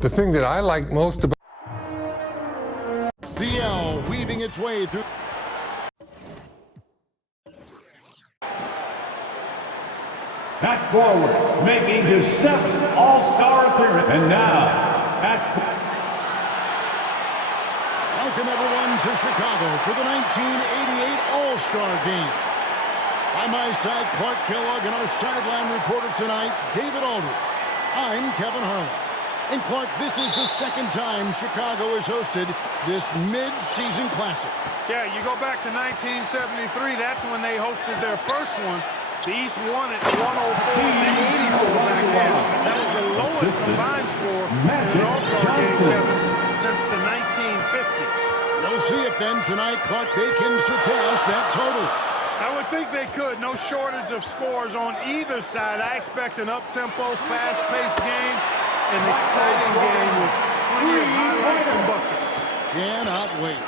The thing that I like most about The L weaving its way through. At forward, making his 7th All-Star appearance. And now, Welcome everyone to Chicago for the 1988 All-Star Game. By my side, Clark Kellogg, and our sideline reporter tonight, David Aldridge. I'm Kevin Harlan. And Clark, this is the second time Chicago has hosted this mid-season classic. Yeah, you go back to 1973, that's when they hosted their first one. The East won it 104 to 84 back then. That was the lowest combined score in an All-Star game, Kevin, since the 1950s. You'll see it then tonight, Clark. They can surpass that total. I would think they could. No shortage of scores on either side. I expect an up-tempo, fast-paced game, an exciting game with plenty of highlights and buckets. Cannot wait.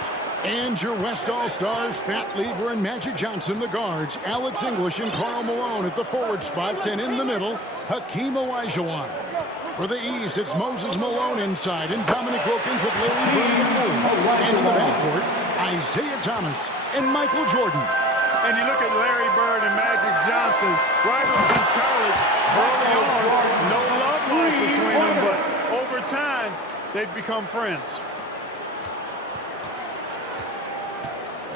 And your West All-Stars, Fat Lever and Magic Johnson, the guards, Alex English and Karl Malone at the forward spots, and in the middle, Hakeem Olajuwon. For the East, it's Moses Malone inside, and Dominique Wilkins with Larry Bird the full. And in the backcourt, Isaiah Thomas and Michael Jordan. And you look at Larry Bird and Magic Johnson, rivals since college, early on, no love lost between them, but over time, they've become friends.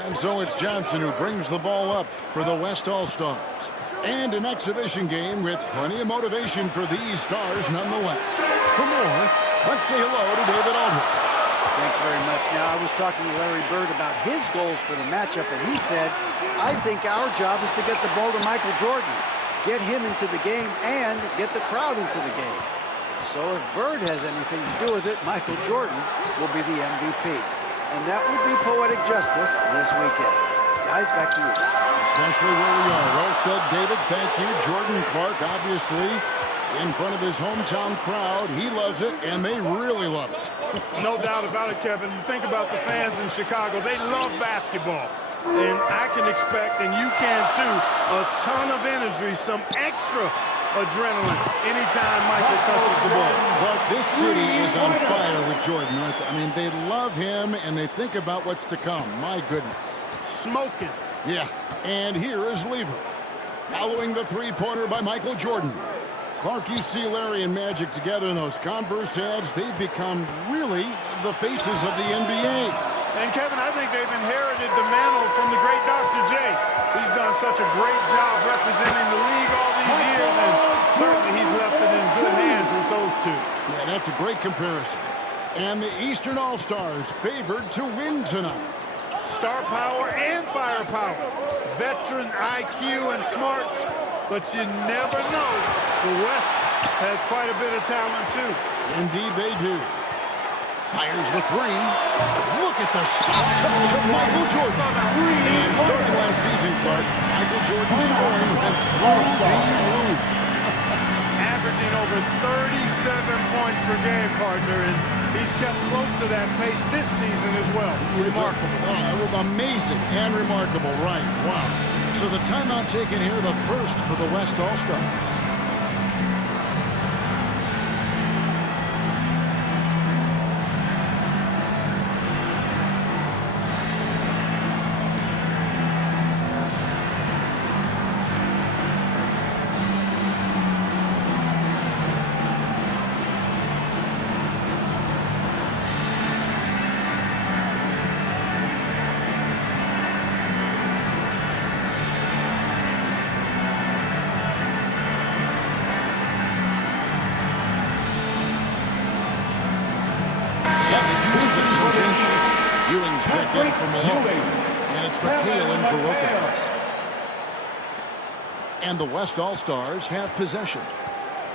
And so it's Johnson who brings the ball up for the West All-Stars. And an exhibition game with plenty of motivation for these stars nonetheless. For more, let's say hello to David Aldridge. Thanks very much. Now, I was talking to Larry Bird about his goals for the matchup, and he said, I think our job is to get the ball to Michael Jordan, get him into the game, and get the crowd into the game. So if Bird has anything to do with it, Michael Jordan will be the MVP. And that would be poetic justice this weekend. Guys, back to you. Especially where we are. Well said, David. Thank you. Jordan Clark, obviously, in front of his hometown crowd. He loves it, and they really love it. No doubt about it, Kevin. You think about the fans in Chicago. They love basketball. And I can expect, and you can too, a ton of energy, some extra adrenaline anytime Michael touches the ball. Clark, this city is on fire with Jordan, aren't they? I mean, they love him, and they think about what's to come. My goodness. Smoking. Yeah, and here is Lever. Following the three-pointer by Michael Jordan. Clark, you see Larry and Magic together in those Converse ads. They've become really the faces of the NBA. And Kevin, I think they've inherited the mantle from the great Dr. J. He's done such a great job representing the league all these years, and certainly he's left it in good hands with those two. Yeah, that's a great comparison. And the Eastern All-Stars favored to win tonight. Star power and firepower, veteran IQ and smarts, but you never know. The West has quite a bit of talent, too. Indeed, they do. Fires the three. Look at the shot touch of Michael Jordan. And starting last season, Clark, Michael Jordan's scoring has thrown the roof. Averaging over 37 points per game, partner, and he's kept close to that pace this season as well. Remarkable. Amazing and remarkable, right. Wow. So the timeout taken here, the first for the West All-Stars. Ewing's checked in for Malone. And it's McHale in for Wilkins. And the West All-Stars have possession.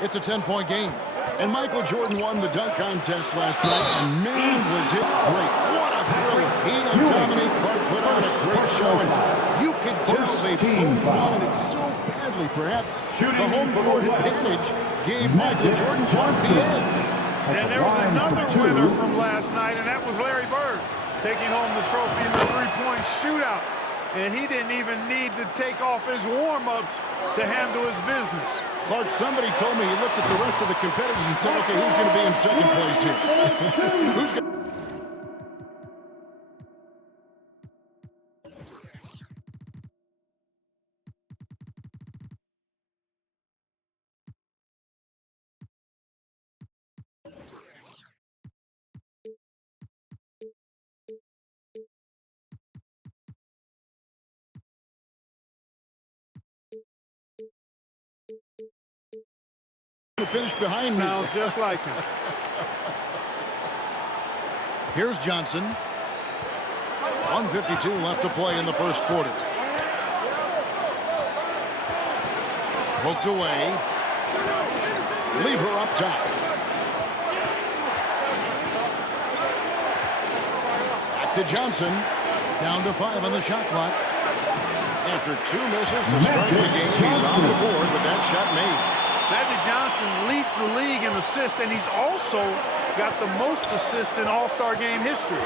It's a 10-point game. And Michael Jordan won the dunk contest last night, and man, was it great. What a thriller. He and Dominique Clark put on a great showing. You could tell they both wanted it so badly, perhaps. The home court advantage gave Michael Jordan Clark the edge. And there was another winner from last night, and that was Larry Bird, taking home the trophy in the three-point shootout. and he didn't even need to take off his warm-ups to handle his business. Clark, somebody told me he looked at the rest of the competitors and said, okay, who's going to be in second place here? Who's going to finish behind me? Sounds just like him. Here's Johnson. 1:52 left to play in the first quarter. Poked away. Lever up top. Back to Johnson. Down to 5 on the shot clock. After 2 misses to start the game, he's on the board with that shot made. Magic Johnson leads the league in assists, and he's also got the most assists in All-Star game history.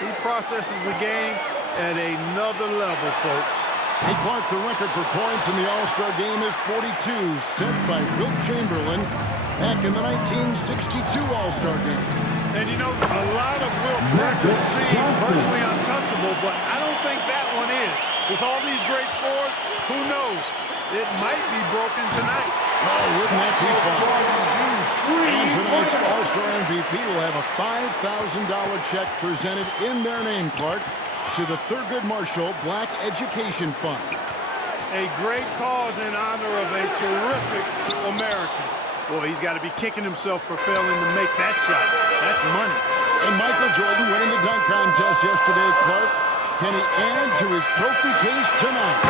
He processes the game at another level, folks. Hey, Clark, the record for points in the All-Star game is 42, set by Wilt Chamberlain back in the 1962 All-Star game. And, you know, a lot of Wilt's records seem virtually untouchable, but I don't think that one is. With all these great scores, who knows? It might be broken tonight. Oh, wouldn't that be fun? And tonight's All-Star MVP will have a $5,000 check presented in their name, Clark, to the Thurgood Marshall Black Education Fund. A great cause in honor of a terrific American. Boy, he's got to be kicking himself for failing to make that shot. That's money. And Michael Jordan winning the dunk contest yesterday, Clark. Can he add to his trophy case tonight?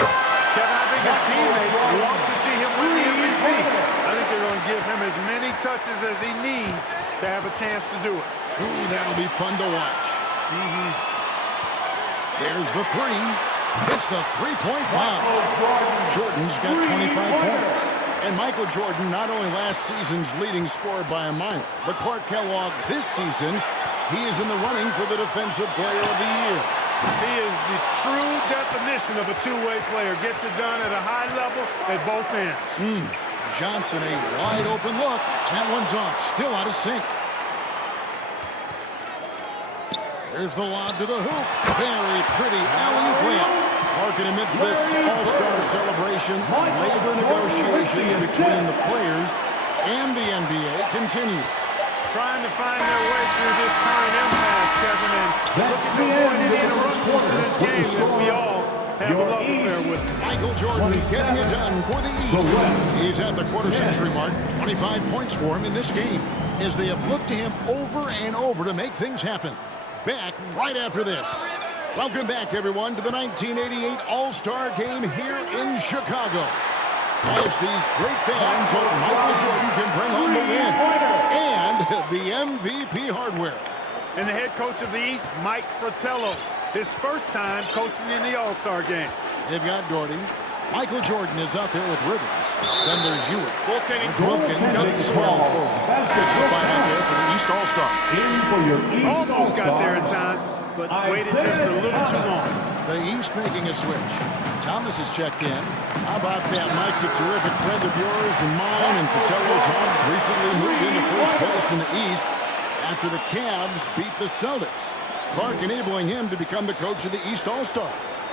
Kevin, I think his teammates want to see him win the MVP. I think they're going to give him as many touches as he needs to have a chance to do it. Ooh, that'll be fun to watch. There's the three. It's the three-point bomb. Jordan's got 25 points. And Michael Jordan, not only last season's leading scorer by a mile, but Clark Kellogg this season, he is in the running for the Defensive Player of the Year. He is the true definition of a two-way player. Gets it done at a high level at both ends. Johnson, a wide open look. That one's off, still out of sync. There's the lob to the hoop. Very pretty alley-oop layup. Clark, amidst this All-Star celebration, labor negotiations between the players and the NBA continue. Trying to find their way through this current impasse, Kevin, and looking to avoid any interruptions to this game that we all have a love affair with. Michael Jordan getting it done for the East. He's at the quarter-century mark. 25 points for him in this game, as they have looked to him over and over to make things happen. Back right after this. Welcome back, everyone, to the 1988 All-Star Game here in Chicago. As these great fans hope Michael Jordan can bring home the win and the MVP hardware. And the head coach of the East, Mike Fratello, his first time coaching in the All-Star Game. They've got Doherty. Michael Jordan is out there with Rivers. Then there's Ewing. Wilkins got it small forward. That's the fight out there for the East All-Star. Almost got there in time, but waited just a little too long. The East making a switch. Thomas has checked in. How about that? Mike's a terrific friend of yours and mine, and Fratello's Hawks recently moved into first place in the East after the Cavs beat the Celtics. Clark enabling him to become the coach of the East All-Stars.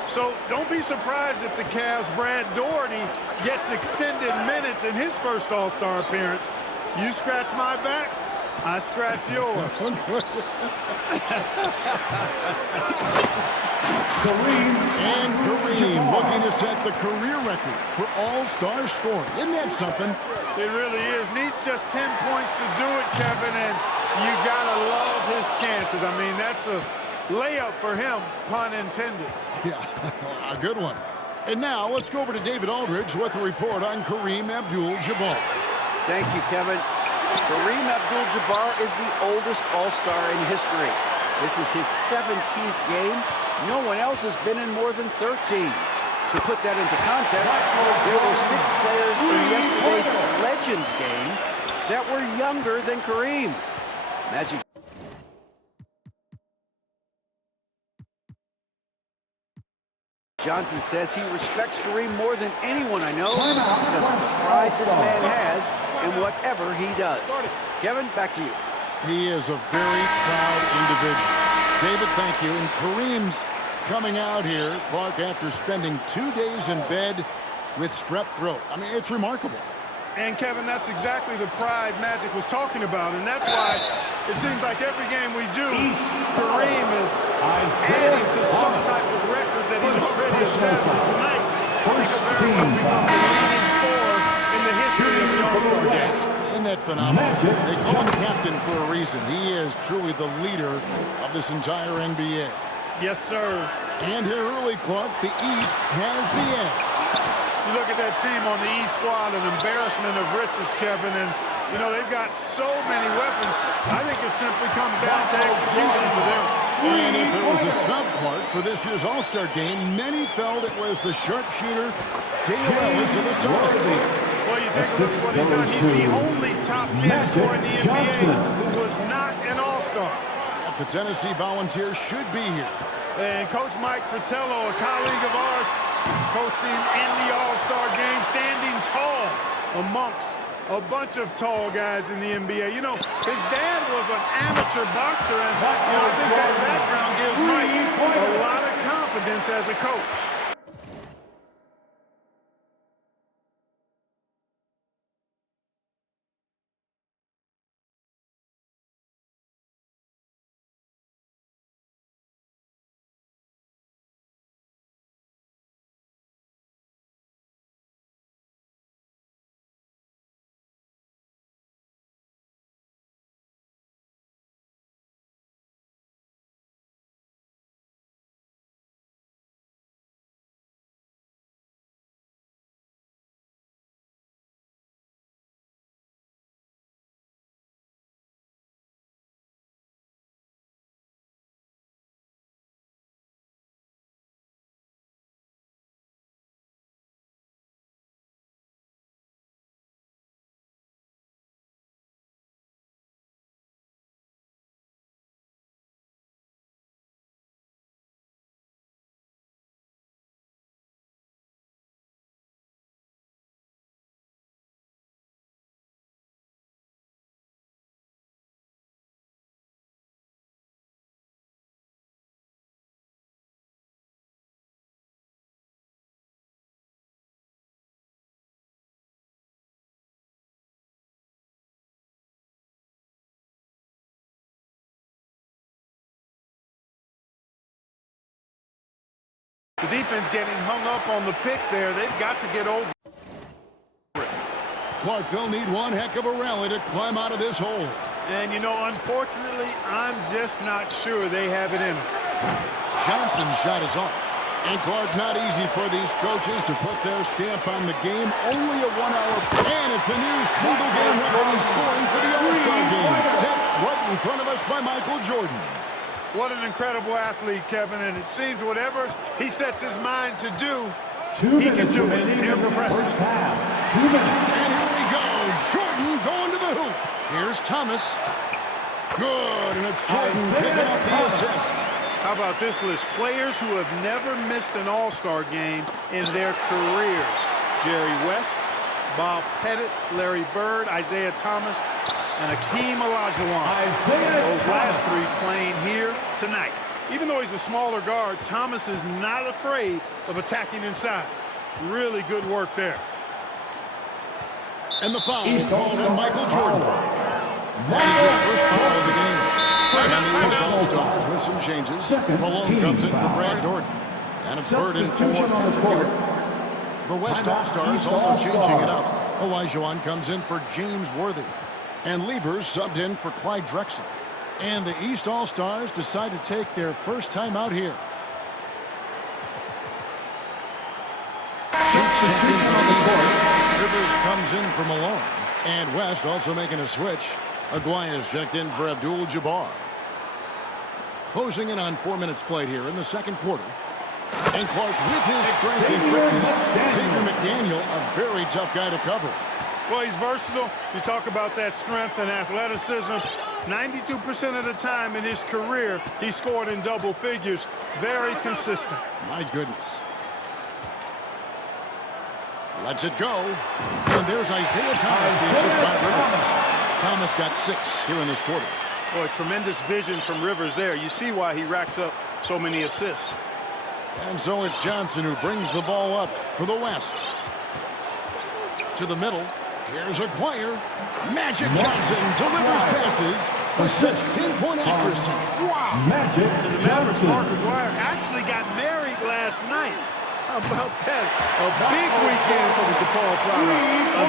So don't be surprised if the Cavs' Brad Doherty gets extended minutes in his first All-Star appearance. You scratch my back, I scratch yours. And Kareem looking to set the career record for All-Star scoring. Isn't that something? It really is. Needs just 10 points to do it, Kevin, and you gotta love his chances. I mean, that's a layup for him, pun intended. Yeah, a good one. And now let's go over to David Aldridge with a report on Kareem Abdul-Jabbar. Thank you, Kevin. Kareem Abdul-Jabbar is the oldest All-Star in history. This is his 17th game. No one else has been in more than 13. To put that into context, there were 6 players in yesterday's Legends game that were younger than Kareem. Magic Johnson says he respects Kareem more than anyone I know because of the pride this man has in whatever he does. Kevin, back to you. He is a very proud individual. David, thank you. And Kareem's coming out here, Clark, after spending 2 days in bed with strep throat. I mean, it's remarkable. And, Kevin, that's exactly the pride Magic was talking about, and that's why it seems like every game we do, Kareem is adding to some type of record that he's already established tonight. He could very well become the leading scorer in the history of the All-Star game. Isn't that phenomenal? They call him captain for a reason. He is truly the leader of this entire NBA. Yes, sir. And here early, Clark, the East has the edge. You look at that team on the East squad, an embarrassment of riches, Kevin, and, you know, they've got so many weapons. I think it simply comes down to execution for them. And if there was a snub, Clark, for this year's All-Star game, many felt it was the sharpshooter, Dale Ellis of the Celtics. Well, you take a look at what he's done. He's the only top 10 scorer in the NBA who was not an All-Star. The Tennessee Volunteers should be here. And Coach Mike Fratello, a colleague of ours, coaching in the All-Star game, standing tall amongst a bunch of tall guys in the NBA. You know, his dad was an amateur boxer, and you know, I think that background gives Mike a lot of confidence as a coach. The defense getting hung up on the pick there. They've got to get over it. Clark, they'll need one heck of a rally to climb out of this hole. And, you know, unfortunately, I'm just not sure they have it in them. Johnson's shot is off. And Clark, not easy for these coaches to put their stamp on the game. Only a 1 hour. And it's a new single-game record in scoring for the All-Star game. Set right in front of us by Michael Jordan. What an incredible athlete, Kevin, and it seems whatever he sets his mind to do, he can do it. Impressive. And here we go. Jordan going to the hoop. Here's Thomas. Good, and it's Jordan picking up the assist. How about this list? Players who have never missed an All-Star game in their careers. Jerry West, Bob Pettit, Larry Bird, Isaiah Thomas, and Akeem Olajuwon. Those last three playing here tonight. Even though he's a smaller guard, Thomas is not afraid of attacking inside. Really good work there. And the foul is called on Michael Jordan. That is his first foul of the game. And the East All-Stars with some changes. Malone comes in for Brad Dorton. And it's Bird in for Patrick Ewing. The West All-Stars also changing it up. Olajuwon comes in for James Worthy. And Levers subbed in for Clyde Drexler. And the East All-Stars decide to take their first time out here. Cheeks checked in for the East. Rivers comes in for Malone. And West also making a switch. Aguirre's checked in for Abdul-Jabbar. Closing in on 4 minutes played here in the second quarter. And Clark, with his strength and quickness, Xavier McDaniel, a very tough guy to cover. Well, he's versatile. You talk about that strength and athleticism. 92% of the time in his career, he scored in double figures. Very consistent. My goodness. Lets it go. And there's Isaiah Thomas, the assist by Rivers. Thomas got 6 here in this quarter. Boy, tremendous vision from Rivers there. You see why he racks up so many assists. And so it's Johnson who brings the ball up for the West. To the middle. Here's Aguirre. Magic Johnson delivers passes for such pinpoint accuracy. Wow. Magic And the Mavericks' Johnson. Mark Aguirre actually got married last night. How about that? A big weekend for the DePaul Plotters.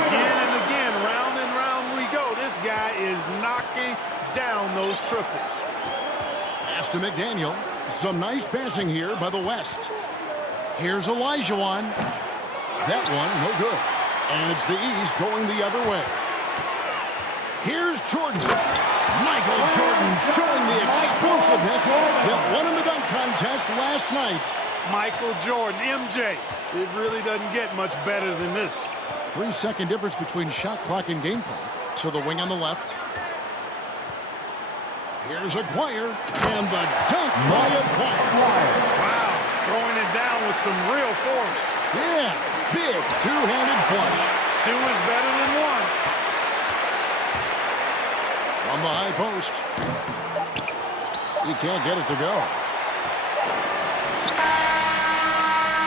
Again and again, round and round we go. This guy is knocking down those triples. Pass to McDaniel. Some nice passing here by the West. Here's Olajuwon. That one, no good. And it's the East going the other way. Here's Jordan. Michael Jordan showing the explosiveness that won in the dunk contest last night. Michael Jordan, MJ. It really doesn't get much better than this. 3-second difference between shot clock and game clock. To the wing on the left. Here's Aguirre. And the dunk by Aguirre. Wow, throwing it down with some real force. Yeah, big two-handed flush. 2 is better than 1. From the high post. He can't get it to go.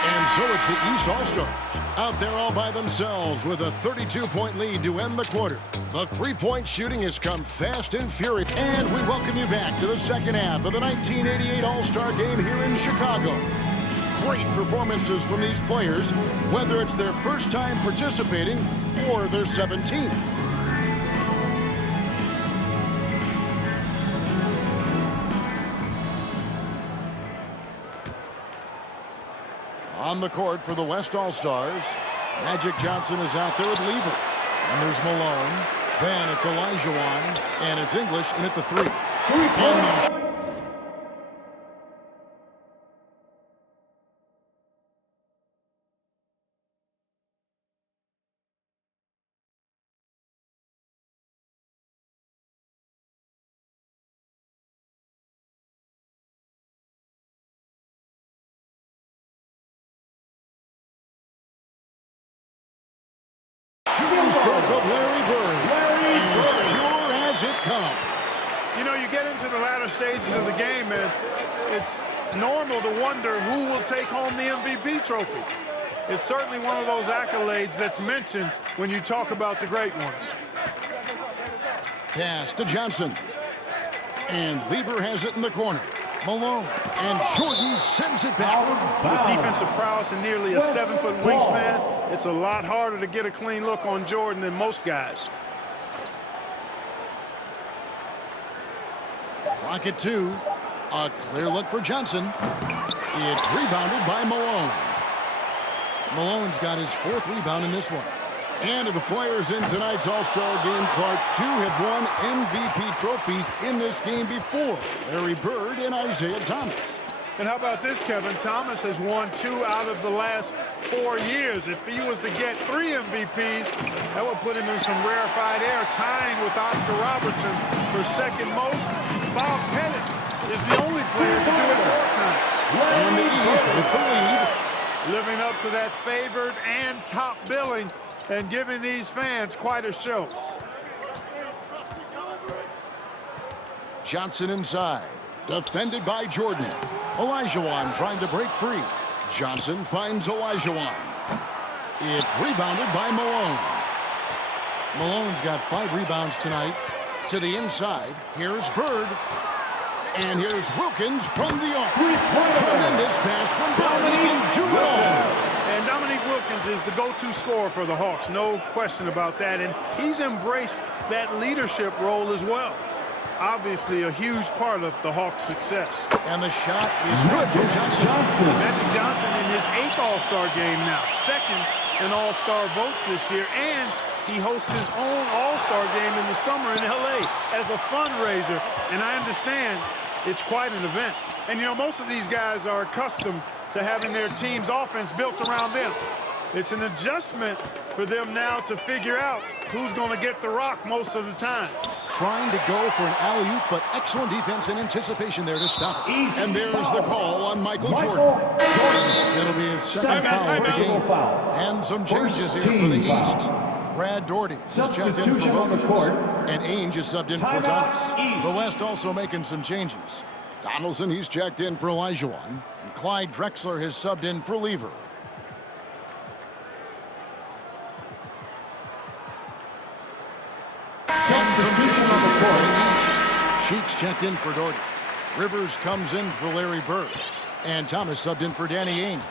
And so it's the East All-Stars out there all by themselves with a 32-point lead to end the quarter. The three-point shooting has come fast and furious. And we welcome you back to the second half of the 1988 All-Star Game here in Chicago. Great performances from these players, whether it's their first time participating or their 17th. On the court for the West All-Stars, Magic Johnson is out there with Lever. And there's Malone. Then it's Olajuwon. And it's English in at the 3. Shooting stroke of Larry Bird. As pure as it comes. You know, you get into the latter stages of the game, and it's normal to wonder who will take home the MVP trophy. It's certainly one of those accolades that's mentioned when you talk about the great ones. Pass to Johnson. And Lever has it in the corner. Malone. And Jordan sends it back. With defensive prowess and nearly a 7-foot wingspan, it's a lot harder to get a clean look on Jordan than most guys. Clock at 2. A clear look for Johnson. It's rebounded by Malone. Malone's got his 4th rebound in this one. And of the players in tonight's All-Star Game, Clark, 2 have won MVP trophies in this game before. Larry Bird and Isaiah Thomas. And how about this, Kevin? Thomas has won 2 out of the last 4 years. If he was to get 3 MVPs, that would put him in some rarefied air, tying with Oscar Robertson for second most. Bob Pettit is the only player to do it 4 times. And the East with the lead. Living up to that favored and top billing and giving these fans quite a show. Johnson inside. Defended by Jordan. Olajuwon trying to break free. Johnson finds Olajuwon. It's rebounded by Malone. Malone's got 5 rebounds tonight. To the inside. Here's Bird. And here's Wilkins from the arc. Tremendous pass from Bird. He can do it all. And Dominique Wilkins is the go-to scorer for the Hawks. No question about that. And he's embraced that leadership role as well. Obviously a huge part of the Hawks' success. And the shot is good from Johnson. Magic Johnson in his 8th All-Star game now. 2nd in All-Star votes this year. And he hosts his own All-Star game in the summer in L.A. as a fundraiser. And I understand it's quite an event. And, you know, most of these guys are accustomed to having their team's offense built around them. It's an adjustment for them now to figure out who's going to get the rock most of the time. trying to go for an alley-oop, but excellent defense and anticipation there to stop it. East And there's the call on Michael Jordan. Jordan. It'll be his second foul of the game. And some changes here for the East. Brad Daugherty is checked in for Substitution on the Wilkins. court. And Ainge is subbed in for Timeout, Thomas. East. The West also making some changes. Donaldson, he's checked in for Olajuwon. And Clyde Drexler has subbed in for Lever. And some changes here for the East. Sheik's checked in for Daugherty. Rivers comes in for Larry Bird. And Thomas subbed in for Danny Ainge.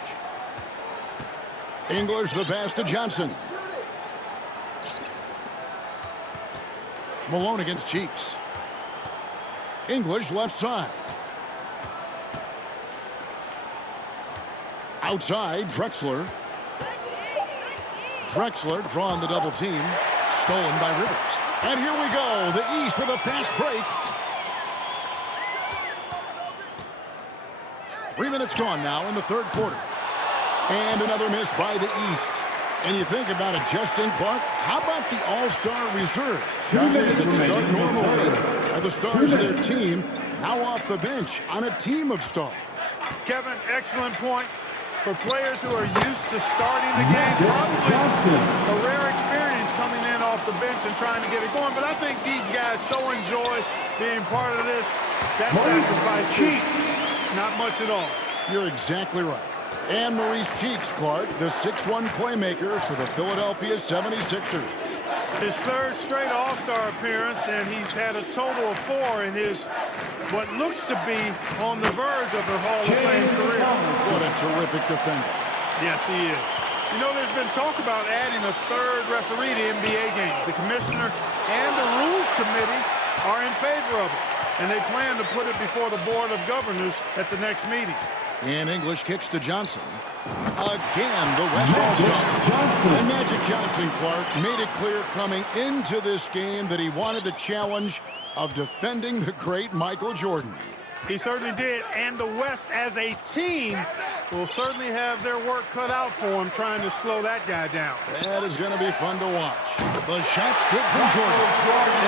English the pass to Johnson. Malone against Cheeks. English left side. Outside, Drexler. Drexler drawing the double team. Stolen by Rivers. And here we go. The East with a fast break. 3 minutes gone now in the third quarter. And another miss by the East. And you think about it, Justin Clark, how about the all-star reserve? Guys that start normally are the stars of their team, now off the bench on a team of stars. Kevin, excellent point. For players who are used to starting the game, probably a rare experience coming in off the bench and trying to get it going. But I think these guys so enjoy being part of this. That sacrifice is not much at all. You're exactly right. And Maurice Cheeks, Clark, the 6'1 playmaker for the Philadelphia 76ers. His third straight All-Star appearance, and he's had a total of 4 in his what looks to be on the verge of a Hall of Fame career. What a terrific defender. Yes, he is. You know, there's been talk about adding a third referee to NBA games. The commissioner and the rules committee are in favor of it, and they plan to put it before the Board of Governors at the next meeting. And English kicks to Johnson. Again, the West All-Star. And Magic Johnson, Clark, made it clear coming into this game that he wanted the challenge of defending the great Michael Jordan. He certainly did, and the West as a team will certainly have their work cut out for him trying to slow that guy down. That is going to be fun to watch. The shot's good from Jordan.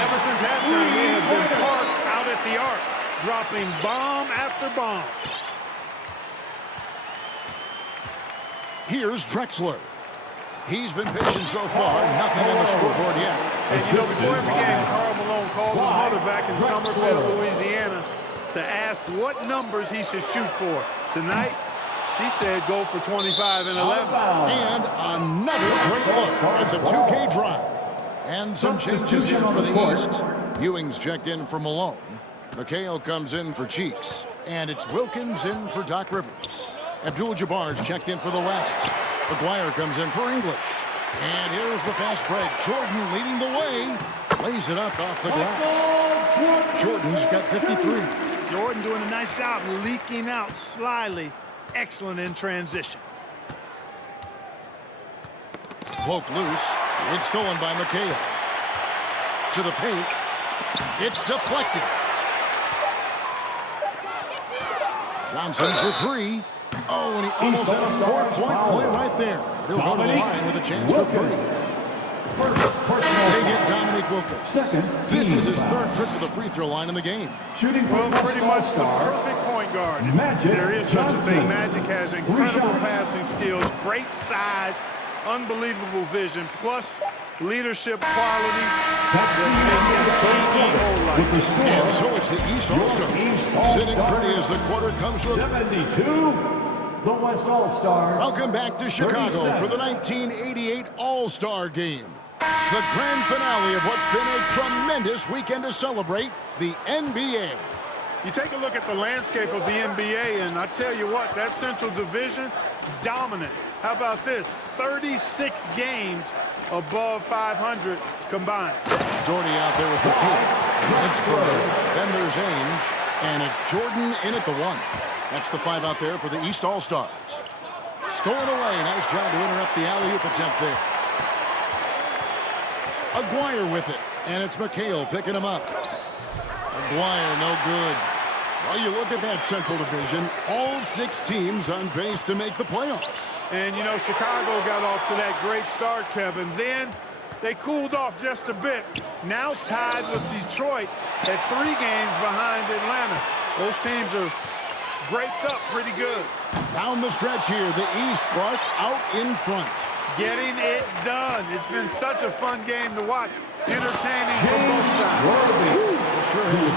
Ever since halftime, they have been parked out at the arc, dropping bomb after bomb. Here's Drexler. He's been pitching so far. Nothing on the scoreboard yet. And you know, before every game, Karl Malone calls his mother back in Summerfield, Louisiana, to ask what numbers he should shoot for. Tonight, she said go for 25 and 11. And another great look at the 2K drive. And some changes here for the East. Ewing's checked in for Malone. McHale comes in for Cheeks. And it's Wilkins in for Doc Rivers. Abdul-Jabbar's checked in for the West. McGuire comes in for English. And here's the fast break. Jordan leading the way. Lays it up off the glass. Jordan's got 53. Jordan doing a nice job leaking out slyly. Excellent in transition. Poke loose. It's stolen by McHale. To the paint. It's deflected. Johnson for 3. Oh, and he almost had a 4-point play right there. He'll go to the line with a chance for 3. They get Dominique Wilkins. This is his 3rd trip to the free throw line in the game. Shooting Well, pretty much the perfect point guard. There is such a thing. Magic has incredible passing skills, great size, unbelievable vision, plus leadership qualities. And so it's the East All-Star. Sitting pretty as the quarter comes to a 72. The West All-Stars. Welcome back to Chicago for the 1988 All-Star Game. The grand finale of what's been a tremendous weekend to celebrate the NBA. You take a look at the landscape of the NBA, and I tell you what, that Central Division, dominant. How about this? 36 games above 500 combined. Daugherty out there with McKee. It's Bird. Then there's Ainge. And it's Jordan in at the 1. That's the 5 out there for the East All-Stars. Stolen away. Nice job to interrupt the alley-oop attempt there. Aguirre with it. And it's McHale picking him up. Aguirre no good. Well, you look at that Central Division. All 6 teams on pace to make the playoffs. And, you know, Chicago got off to that great start, Kevin. Then They cooled off just a bit. Now tied with Detroit at 3 games behind Atlanta. Those teams are graped up pretty good. Down the stretch here, the East, Clark, out in front. Getting it done. It's been such a fun game to watch. Entertaining from both sides. Sure is.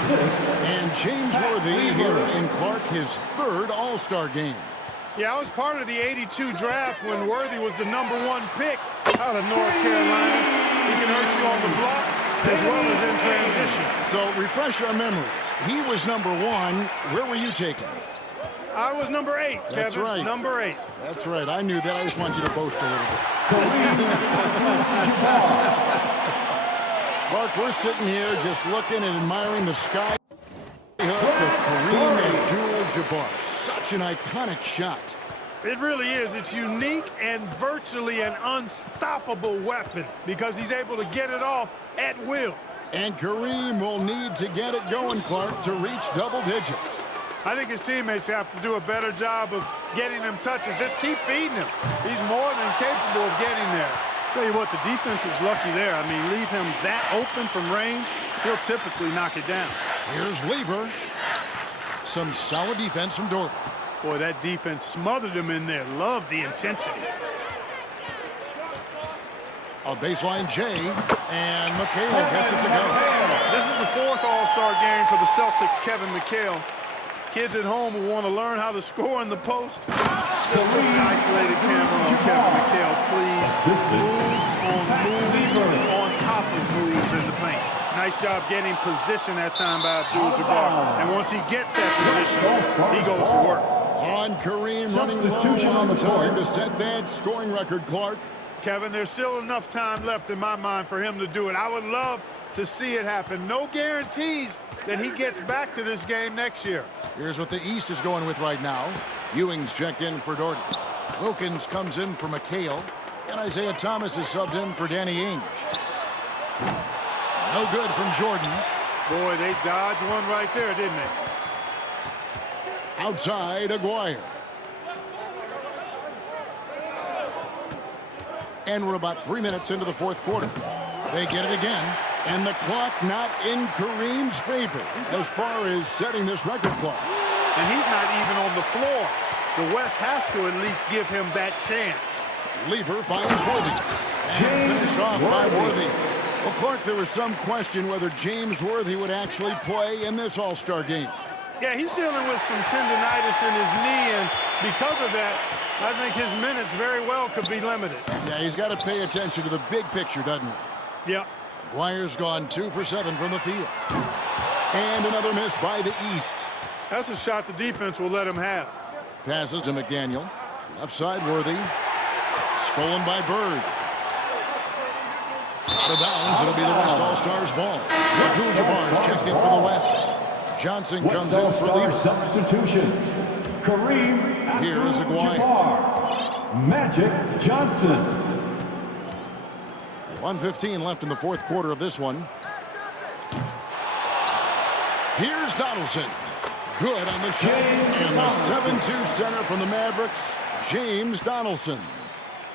And James Worthy here in Clark, his 3rd All-Star game. Yeah, I was part of the '82 draft when Worthy was the #1 pick out of North Carolina. He can hurt you on the block as well as in transition. So refresh our memories. He was #1. Where were you taken? I was number 8, Kevin. That's right. Number 8. That's right. I knew that. I just want you to boast a little bit. Clark, we're sitting here just looking and admiring the sky hook of Kareem Abdul-Jabbar. Such an iconic shot. It really is. It's unique and virtually an unstoppable weapon because he's able to get it off at will. And Kareem will need to get it going, Clark, to reach double digits. I think his teammates have to do a better job of getting him touches. Just keep feeding him. He's more than capable of getting there. Tell you what, the defense was lucky there. I mean, leave him that open from range, he'll typically knock it down. Here's Lever. Some solid defense from Dorton. Boy, that defense smothered him in there. Love the intensity. A baseline J, and McHale gets it to go. This is the 4th All-Star game for the Celtics, Kevin McHale. Kids at home who want to learn how to score in the post, just put an isolated camera on Kevin McHale, please. Moves on top of moves in the paint. Nice job getting position that time by Abdul-Jabbar. And once he gets that position, he goes to work. On Kareem running low on time to set that scoring record, Clark. Kevin, there's still enough time left in my mind for him to do it. I would love to see it happen. No guarantees that he gets back to this game next year. Here's what the East is going with right now. Ewing's checked in for Dorton. Wilkins comes in for McHale. And Isaiah Thomas is subbed in for Danny Ainge. No good from Jordan. Boy, they dodged one right there, didn't they? Outside, Aguirre. And we're about 3 minutes into the 4th quarter. They get it again. And the clock not in Kareem's favor as far as setting this record clock. And he's not even on the floor. The West has to at least give him that chance. Lever finds Worthy. And finished off by Worthy. Well, Clark, there was some question whether James Worthy would actually play in this All-Star game. Yeah, he's dealing with some tendonitis in his knee, and because of that, I think his minutes very well could be limited. Yeah, he's got to pay attention to the big picture, doesn't he? Yep. Aguirre's gone 2 for 7 from the field. And another miss by the East. That's a shot the defense will let him have. Passes to McDaniel. Left side, Worthy. Stolen by Bird. Out of bounds, it'll be the West All-Stars ball. Abdul-Jabbar's checked in for the West. Johnson comes in for Lever. Substitution. Kareem Here's Aguirre. Magic Johnson. 1:15 left in the 4th quarter of this one. Here's Donaldson. Good on the shot. And the 7-2 center from the Mavericks, James Donaldson.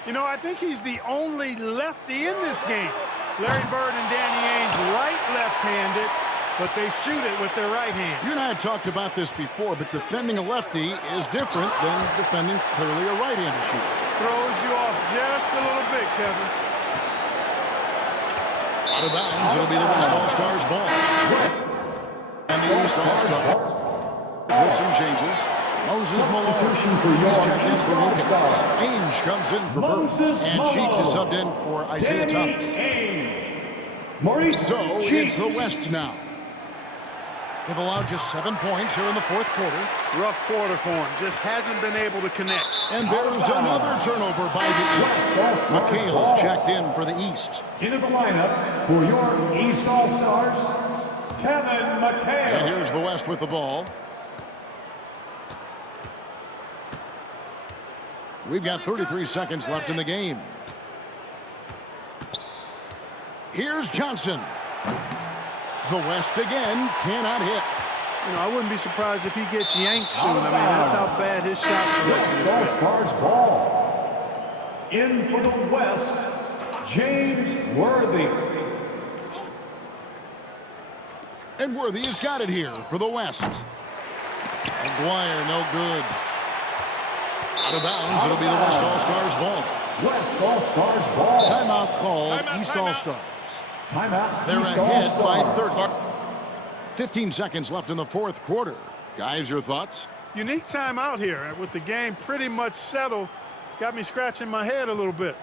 You know, I think he's the only lefty in this game. Larry Bird and Danny Ainge right left-handed, but they shoot it with their right hand. You and I have talked about this before, but defending a lefty is different than defending clearly a right-handed shooter. Throws you off just a little bit, Kevin. Out of bounds, it'll be the West All-Stars ball. And the East All-Stars with some changes. Moses Malone, he's checked in for Wilkins. Ainge comes in for Bird. And Cheeks is subbed in for Isaiah Thomas. So it's the West now. They've allowed just 7 points here in the 4th quarter. Rough quarter for him. Just hasn't been able to connect. And there's another turnover by the East. McHale's checked in for the East. Into the lineup for your East All-Stars, Kevin McHale. And here's the West with the ball. We've got 33 seconds left in the game. Here's Johnson. The West again cannot hit. You know, I wouldn't be surprised if he gets yanked soon. I mean, that's how bad his shot selection is. All-Stars ball. In for the West, James Worthy. And Worthy has got it here for the West. McGuire, no good. Out of bounds, it'll be the West All-Stars ball. West All-Stars ball. Timeout called, East All-Stars. Timeout. They're East ahead by All-Stars. 15 seconds left in the fourth quarter. Guys, your thoughts? Unique timeout here with the game pretty much settled. Got me scratching my head a little bit.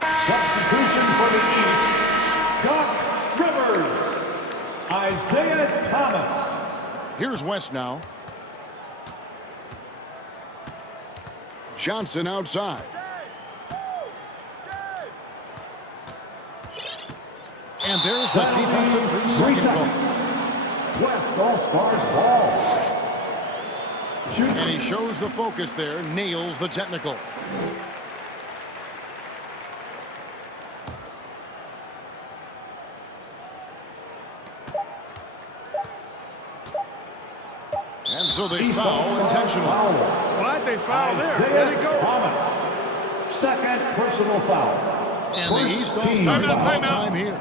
Substitution for the East, Doc Rivers, Isaiah Thomas. Here's West now. Johnson outside. And there's the defensive 3-second call. West All-Stars ball. And he shows the focus there, nails the technical. And so they East foul All-Stars intentionally. foul. Why'd they foul there? Isaiah Let it go. Thomas. Second personal foul. And the First East team All-Stars foul. ball time here.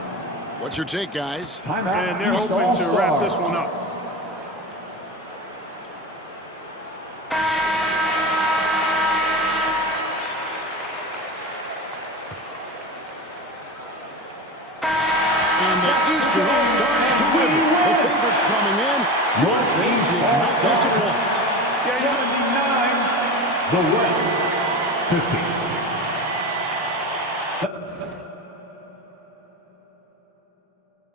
What's your take, guys? Timeout. And they're East hoping to wrap All-Stars. this one up. And the Eastern All-Stars to win. The favorites coming in. Your team Did not disappoint. Yeah, you 79. The West 50.